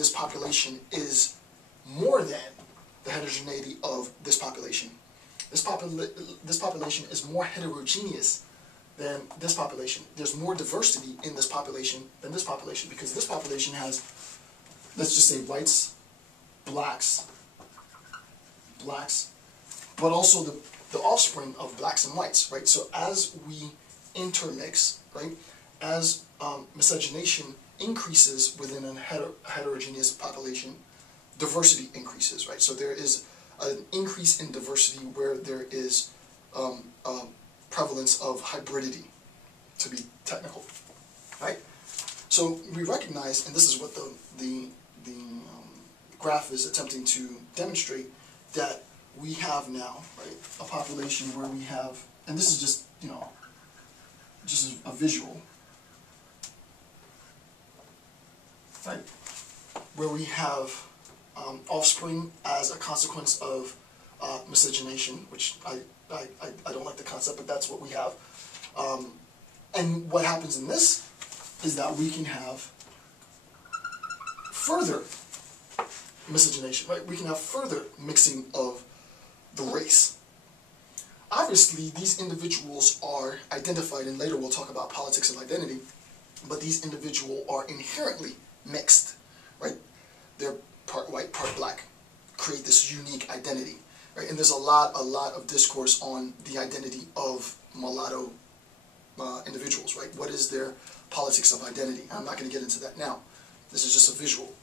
this population is more than the heterogeneity of this population. This population is more heterogeneous than this population. There's more diversity in this population than this population, because this population has, let's just say, whites, blacks, but also the offspring of blacks and whites, right? So as we intermix, right, as miscegenation increases within a heterogeneous population, diversity increases, right? So there is an increase in diversity where there is prevalence of hybridity, to be technical, right? So we recognize, and this is what the graph is attempting to demonstrate, that we have now, right, a population where we have, and this is just, you know, just a visual, right, where we have offspring as a consequence of miscegenation, which I don't like the concept, but that's what we have. And what happens in this is that we can have further miscegenation, right? We can have further mixing of the race. Obviously, these individuals are identified, and later we'll talk about politics of identity, but these individuals are inherently mixed, right? They're part white, part black, create this unique identity, right? And there's a lot of discourse on the identity of mulatto individuals, right? What is their politics of identity? I'm not going to get into that now. This is just a visual.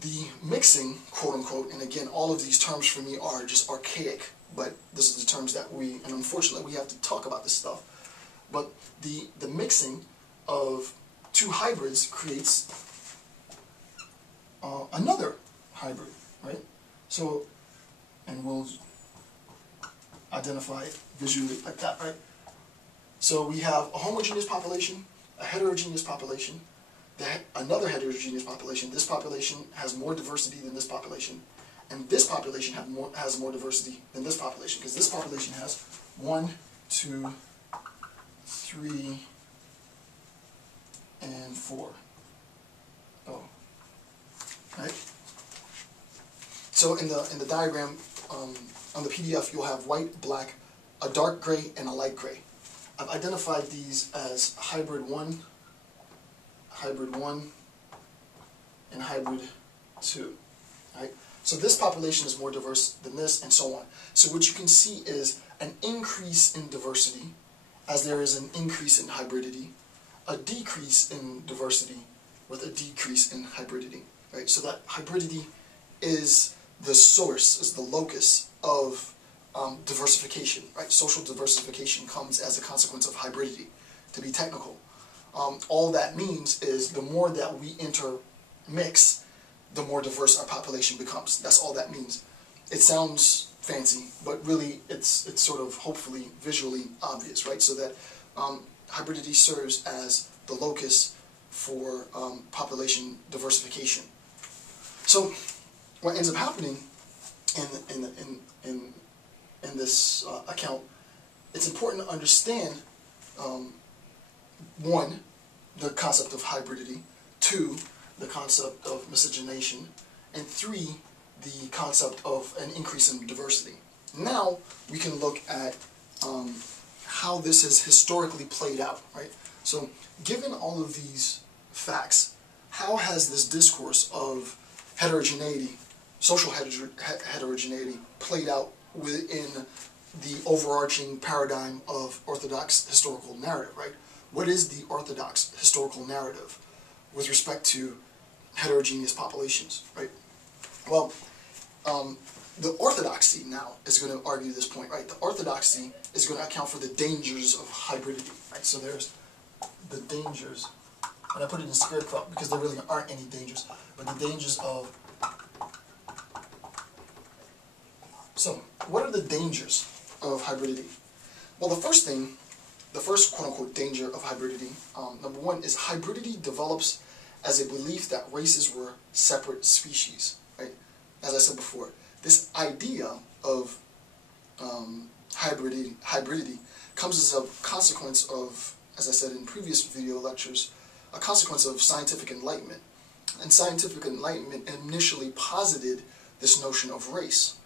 The mixing, quote unquote, and again, all of these terms for me are just archaic, but this is the terms that we, and unfortunately we have to talk about this stuff, but the mixing of two hybrids creates another hybrid, right? So, and we'll identify it visually like that, right? So we have a homogeneous population, a heterogeneous population, another heterogeneous population. This population has more diversity than this population, and this population has more diversity than this population, because this population has 1, 2, 3, and 4. Oh, right. So in the diagram on the PDF, you'll have white, black, a dark gray, and a light gray. I've identified these as hybrid 1, and hybrid 2. Right? So this population is more diverse than this, and so on. So what you can see is an increase in diversity, as there is an increase in hybridity, a decrease in diversity with a decrease in hybridity. Right? So that hybridity is the source, is the locus of diversification. Right? Social diversification comes as a consequence of hybridity, to be technical. All that means is the more that we intermix, the more diverse our population becomes. That's all that means. It sounds fancy, but really it's sort of hopefully visually obvious, right? So that hybridity serves as the locus for population diversification. So what ends up happening in this account, it's important to understand 1, the concept of hybridity, 2, the concept of miscegenation, and 3, the concept of an increase in diversity. Now we can look at how this has historically played out, right? So given all of these facts, how has this discourse of heterogeneity, social heterogeneity, played out within the overarching paradigm of orthodox historical narrative, right? What is the orthodox historical narrative with respect to heterogeneous populations, right? Well, the orthodoxy now is going to argue this point, right? The orthodoxy is going to account for the dangers of hybridity, right? So there's the dangers, and I put it in square quote because there really aren't any dangers, but the dangers of. So, what are the dangers of hybridity? Well, the first quote-unquote danger of hybridity, number 1, is hybridity develops as a belief that races were separate species, right? As I said before, this idea of hybridity comes as a consequence of, as I said in previous video lectures, a consequence of scientific enlightenment. And scientific enlightenment initially posited this notion of race.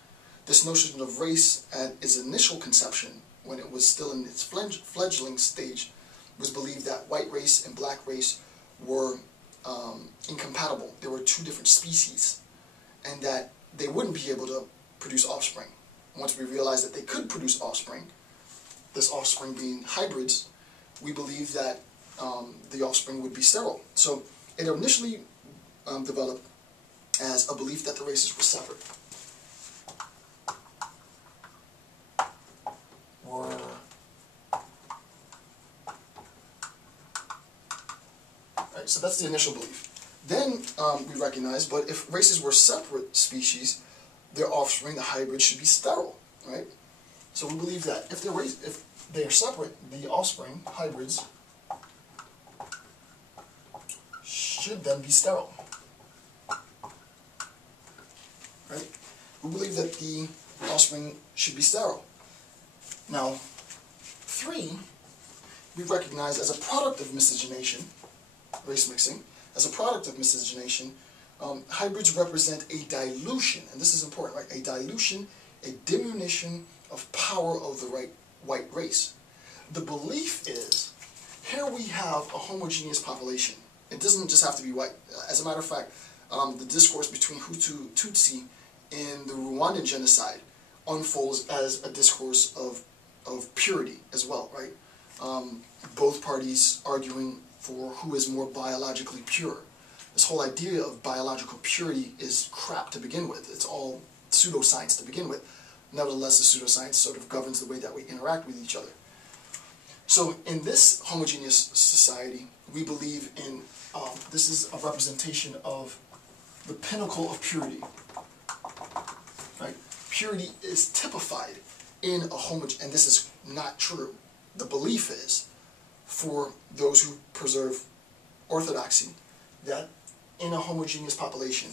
This notion of race at its initial conception, when it was still in its fledgling stage, was believed that white race and black race were incompatible. There were two different species, and that they wouldn't be able to produce offspring. Once we realized that they could produce offspring, this offspring being hybrids, we believed that the offspring would be sterile. So it initially developed as a belief that the races were separate. Right, so that's the initial belief. Then we recognize, but if races were separate species, their offspring, the hybrid, should be sterile, right? So we believe that if they are separate, the offspring, hybrids, should then be sterile, right? We believe that the offspring should be sterile. Now, 3, we recognize as a product of miscegenation, race mixing, as a product of miscegenation, hybrids represent a dilution, and this is important, right? A dilution, a diminution of power of the white race. The belief is, here we have a homogeneous population. It doesn't just have to be white. As a matter of fact, the discourse between Hutu Tutsi in the Rwandan genocide unfolds as a discourse of purity as well, right? Both parties arguing for who is more biologically pure. This whole idea of biological purity is crap to begin with. It's all pseudoscience to begin with. Nevertheless, the pseudoscience sort of governs the way that we interact with each other. So in this homogeneous society, we believe in, this is a representation of the pinnacle of purity, right? Purity is typified in a homogeneous, and this is not true. The belief is, for those who preserve orthodoxy, that in a homogeneous population,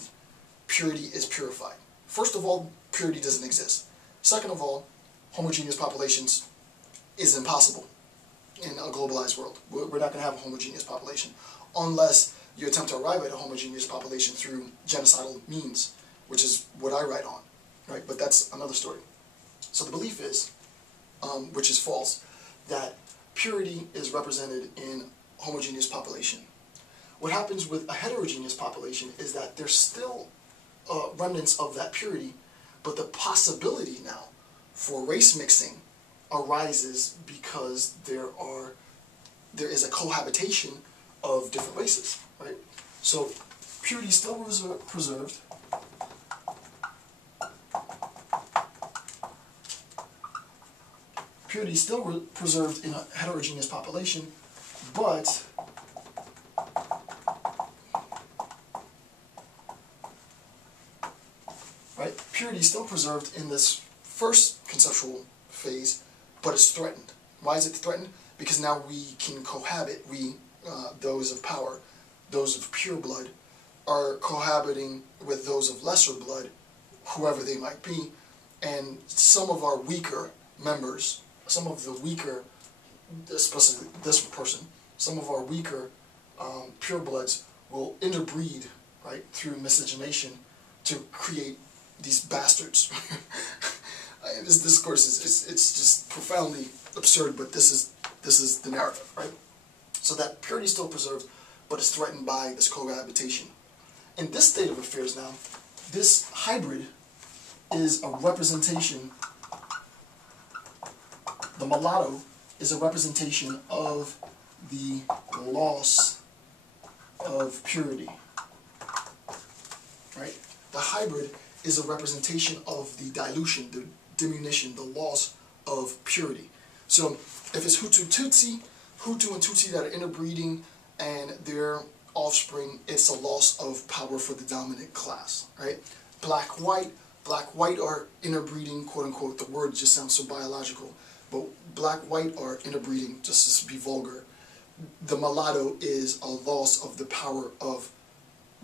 purity is purified. First of all, purity doesn't exist. Second of all, homogeneous populations is impossible in a globalized world. We're not going to have a homogeneous population unless you attempt to arrive at a homogeneous population through genocidal means, which is what I write on, right? But that's another story. So the belief is, which is false, that purity is represented in homogeneous population. What happens with a heterogeneous population is that there's still remnants of that purity, but the possibility now for race mixing arises because there is a cohabitation of different races, right? So purity is still preserved. Purity is still preserved in a heterogeneous population, but purity is still preserved in this first conceptual phase, but it's threatened. Why is it threatened? Because now we can cohabit. We, those of power, those of pure blood, are cohabiting with those of lesser blood, whoever they might be, and some of our weaker members, some of the weaker, especially this person, some of our weaker pure bloods will interbreed, right, through miscegenation to create these bastards. This discourse is it's just profoundly absurd, but this is the narrative, right? So that purity is still preserved, but it's threatened by this cohabitation. In this state of affairs now, this hybrid is a representation, the mulatto is a representation of the loss of purity, right? The hybrid is a representation of the dilution, the diminution, the loss of purity. So if it's Hutu and Tutsi that are interbreeding and their offspring, it's a loss of power for the dominant class, right? Black, white are interbreeding, quote unquote, the word just sounds so biological, but black, white are interbreeding, just to be vulgar. The mulatto is a loss of the power of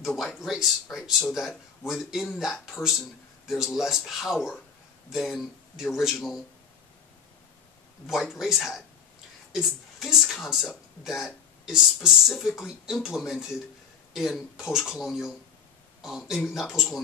the white race, right? So that within that person, there's less power than the original white race had. It's this concept that is specifically implemented in post-colonial, not post-colonial,